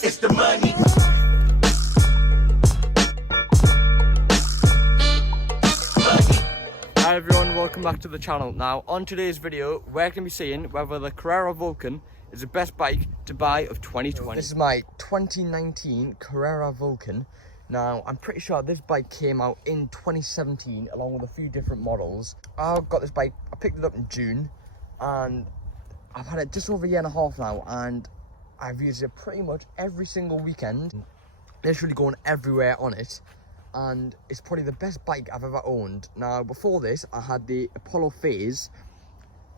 It's the money. Hi everyone, welcome back to the channel. Now on today's video we're going to be seeing whether the Carrera Vulcan is the best bike to buy of 2020. This is my 2019 Carrera Vulcan. Now I'm pretty sure this bike came out in 2017 along with a few different models. I got this bike, I picked it up in June and I've had it just over a year and a half now, and I've used it pretty much every single weekend, literally going everywhere on it. And it's probably the best bike I've ever owned. Now before this I had the Apollo Phase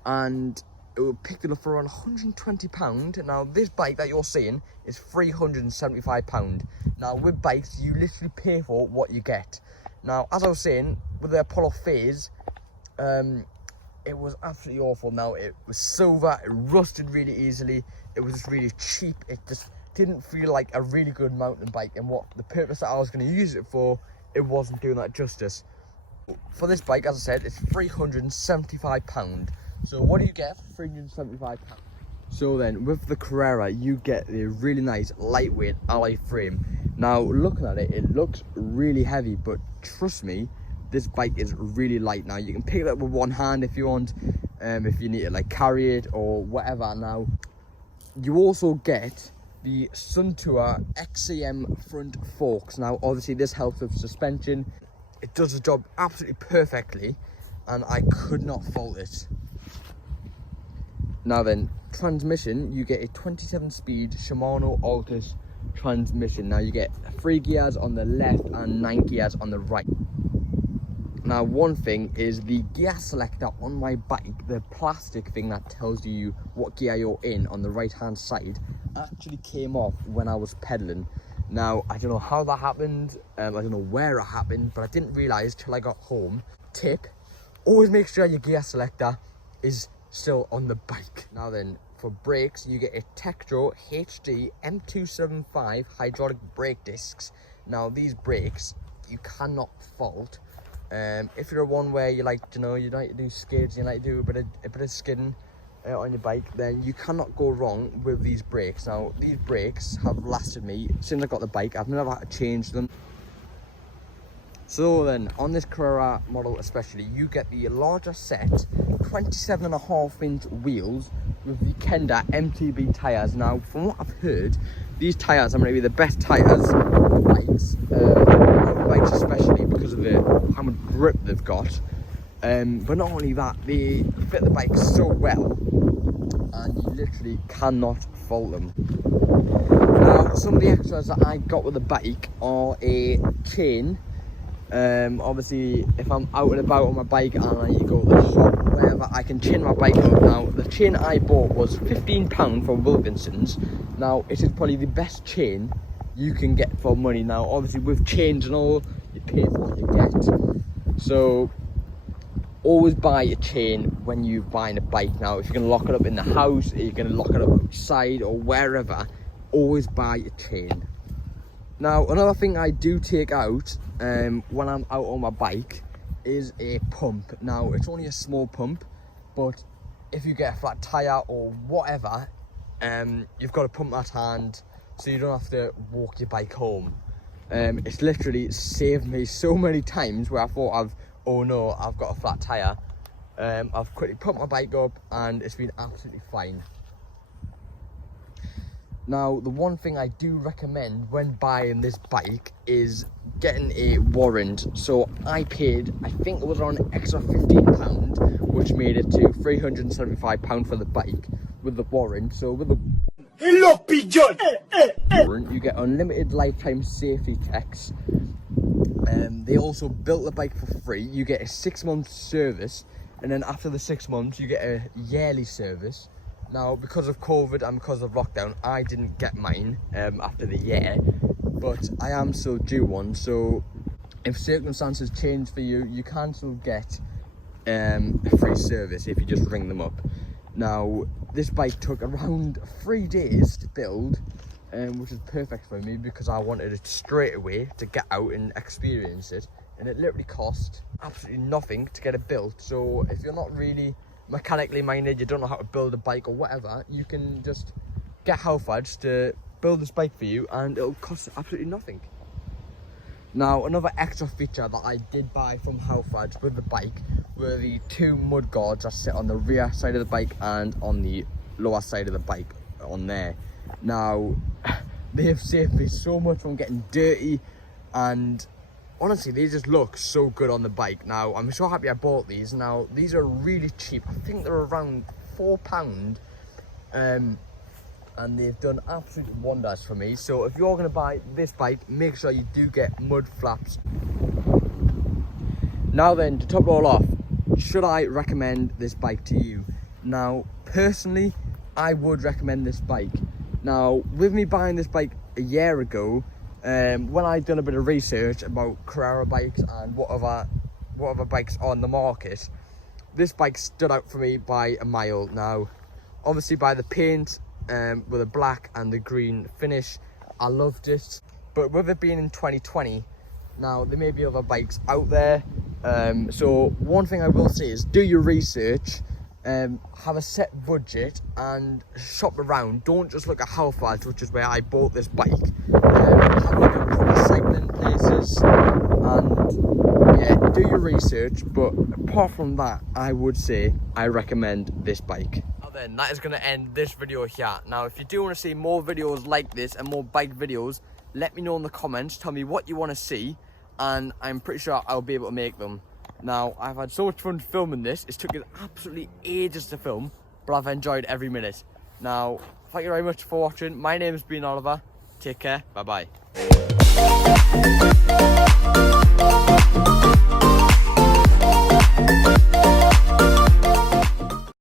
and it picked it up for around £120. Now this bike that you're seeing is £375. Now with bikes you literally pay for what you get. Now as I was saying, with the Apollo Phase, it was absolutely awful. Now it was silver, it rusted really easily, it was just really cheap, it just didn't feel like a really good mountain bike, and what the purpose that I was going to use it for, it wasn't doing that justice. For this bike, as I said, it's £375. So what do you get for £375? So then with the Carrera you get a really nice lightweight alloy frame. Now looking at it, it looks really heavy, but trust me, this bike is really light. Now you can pick it up with one hand if you want, if you need to like carry it or whatever. Now you also get the Suntour XCM front forks. Now obviously this helps with suspension, it does the job absolutely perfectly and I could not fault it. Now then, transmission, you get a 27-speed Shimano Altus transmission. Now you get 3 gears on the left and 9 gears on the right. Now one thing is the gear selector on my bike, the plastic thing that tells you what gear you're in on the right hand side, actually came off when I was pedaling. Now I don't know how that happened, I don't know where it happened, but I didn't realise till I got home. Tip, always make sure your gear selector is still on the bike. Now then, for brakes you get a Tektro HD M275 hydraulic brake discs. Now these brakes you cannot fault. If you're one where you like, you like to do skids, you like to do a bit of skidding on your bike, then you cannot go wrong with these brakes. Now these brakes have lasted me since I got the bike. I've never had to change them. So then on this Carrera model especially, you get the larger set 27.5-inch wheels with the Kenda MTB tyres. Now from what I've heard, these tyres are going to be the best tyres on bikes, especially because of how much grip they've got. But not only that, they fit the bike so well and you literally cannot fault them. Now some of the extras that I got with the bike are a chain. Obviously if I'm out and about on my bike and I need to go to the shop, wherever, I can chain my bike up. Now the chain I bought was £15 from Vulcansons. Now it is probably the best chain you can get for money. Now obviously with chains and all, you pay for what you get, so always buy a chain when you're buying a bike. Now if you're going to lock it up in the house, or you're going to lock it up outside or wherever, always buy a chain. Now another thing I do take out when I'm out on my bike is a pump. Now it's only a small pump, but if you get a flat tire or whatever, you've got a pump at hand so you don't have to walk your bike home. It's literally saved me so many times where I thought oh no, I've got a flat tire. I've quickly pumped my bike up and it's been absolutely fine. Now the one thing I do recommend when buying this bike is getting a warrant. So I paid, I think it was around an extra £15, which made it to £375 for the bike with the warrant. So with the warrant, you get unlimited lifetime safety checks. They also built the bike for free. You get a 6-month service, and then after the 6 months you get a yearly service. Now because of COVID and because of lockdown, I didn't get mine after the year, but I am still due one. So if circumstances change for you, you can still get a free service if you just ring them up. Now this bike took around 3 days to build, which is perfect for me because I wanted it straight away to get out and experience it, and it literally cost absolutely nothing to get it built. So if you're not really mechanically minded, you don't know how to build a bike or whatever, you can just get Halfords to build this bike for you and it'll cost absolutely nothing. Now, another extra feature that I did buy from Halfords with the bike were the 2 mud guards that sit on the rear side of the bike and on the lower side of the bike on there. Now, they have saved me so much from getting dirty, and honestly, they just look so good on the bike. Now, I'm so happy I bought these. Now, these are really cheap. I think they're around £4. And they've done absolute wonders for me. So if you're going to buy this bike, make sure you do get mud flaps. Now then, to top it all off, should I recommend this bike to you? Now, personally, I would recommend this bike. Now, with me buying this bike a year ago, when I'd done a bit of research about Carrera bikes and what other bikes are on the market, this bike stood out for me by a mile. Now, obviously by the paint, with the black and the green finish, I loved it. But with it being in 2020, now there may be other bikes out there. So one thing I will say is do your research, have a set budget and shop around. Don't just look at Halfords, which is where I bought this bike. Have a look at recycling places and yeah, do your research. But apart from that, I would say I recommend this bike. Then that is going to end this video here. Now, if you do want to see more videos like this and more bike videos, let me know in the comments. Tell me what you want to see, and I'm pretty sure I'll be able to make them. Now, I've had so much fun filming this. It's took us absolutely ages to film, but I've enjoyed every minute. Now, thank you very much for watching. My name has been Oliver. Take care. Bye bye.